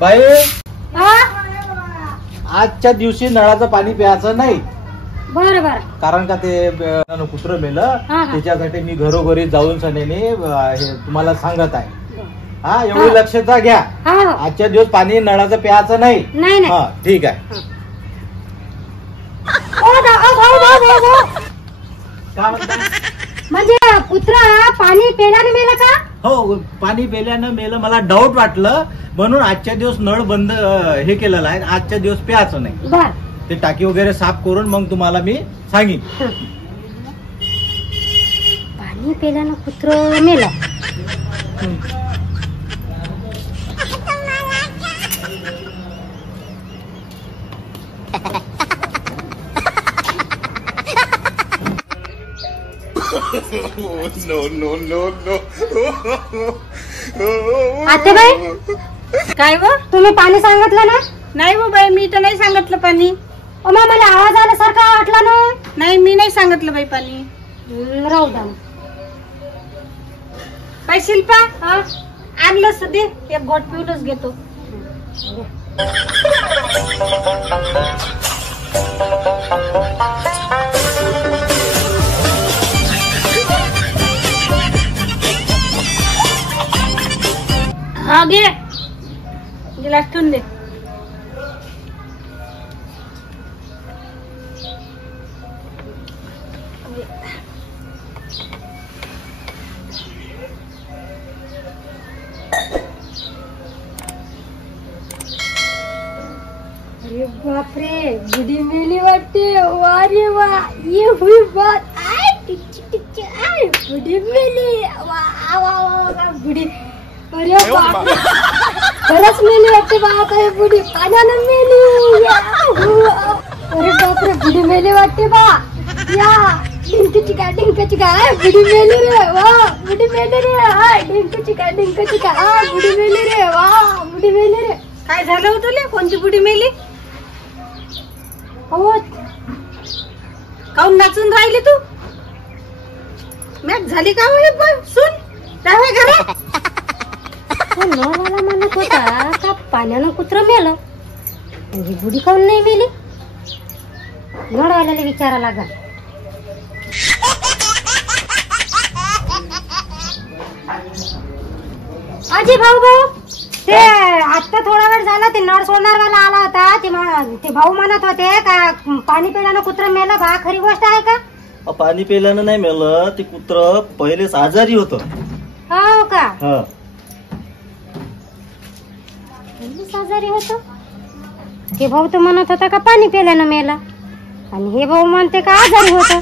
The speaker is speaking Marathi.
बाई आजच्या दिवशी नळाचं पाणी प्यायचं नाही. बरं बरं. कारण का ते कुत्र मेलं त्याच्यासाठी मी घरोघरी जाऊन सनेने हे तुम्हाला सांगत आहे. हा एवढी लक्षात घ्या. आजच्या दिवस पाणी नळाचं प्यायचं नाही. नाही नाही. हा ठीक आहे. काय म्हणता? म्हणजे पुत्र पाणी पेल्याने मेलं का? हो पाणी पेल्यानं मेलं. मला डाऊट वाटलं म्हणून आजच्या दिवस नळ बंद हे केलेलं आहे. आजच्या दिवस प्यायचं नाही. बर. ते टाकी वगैरे साफ करून मग तुम्हाला मी सांगेन. पाणी पेल्यानं कुत्र मेलं. आतेबाई काय व तुम्ही पाणी सांगितलं ना? नाही व बाई मी तर नाही सांगितलं पाणी. मला आवाज आल्यासारखा वाटला ना. नाही मी नाही सांगितलं बाई पाणी. राहू द्या. बाई शिल्पा आणलं सध्या एक गोट पिऊनच घेतो. हा घे गिलास ठेवून दे. अरे बापरे बुडी मेली वाटते. वा रे वा ये हुई बात. आय टिच टिच आय बुडी मेली. वा वा वा बुडी. अरे बापरे खरंच मेली वाटते. बाप आहे बुडी पाण्यानं मेली. अरे बापरे बुडी मेली वाटते बा. या डिंक चिका बुडी मेली रे. वा बुडी मेली रे. हाय डिंक चिका बुडी मेली रे. वा बुडी मेली रे. काय झालं हो तुला? कोणती बुडी मेली? हो काऊन नाचून राहिली तू? मॅच झाली का हो? पण सुन राहाय घरात. नळवाला म्हणत होता का पाण्यानं कुत्र मेलं. ही बुडी काऊन नाही मेली? नळवाल्याला विचारा लागा. अजी भाऊ ते आता थोडा वेळ झाला ते नळ सोडणारवाला आला होता. ते भाऊ म्हणत होते का पाणी पिल्यानं कुत्र मेलं बा. खरी गोष्ट आहे का? पाणी पेल्यानं नाही मेलं. ते कुत्र पहिलेच आजारी होत. हो का? आजारी होत. ते भाऊ तर म्हणत होता का पाणी पेल्यानं मेला आणि हे भाऊ म्हणते का आजारी होत.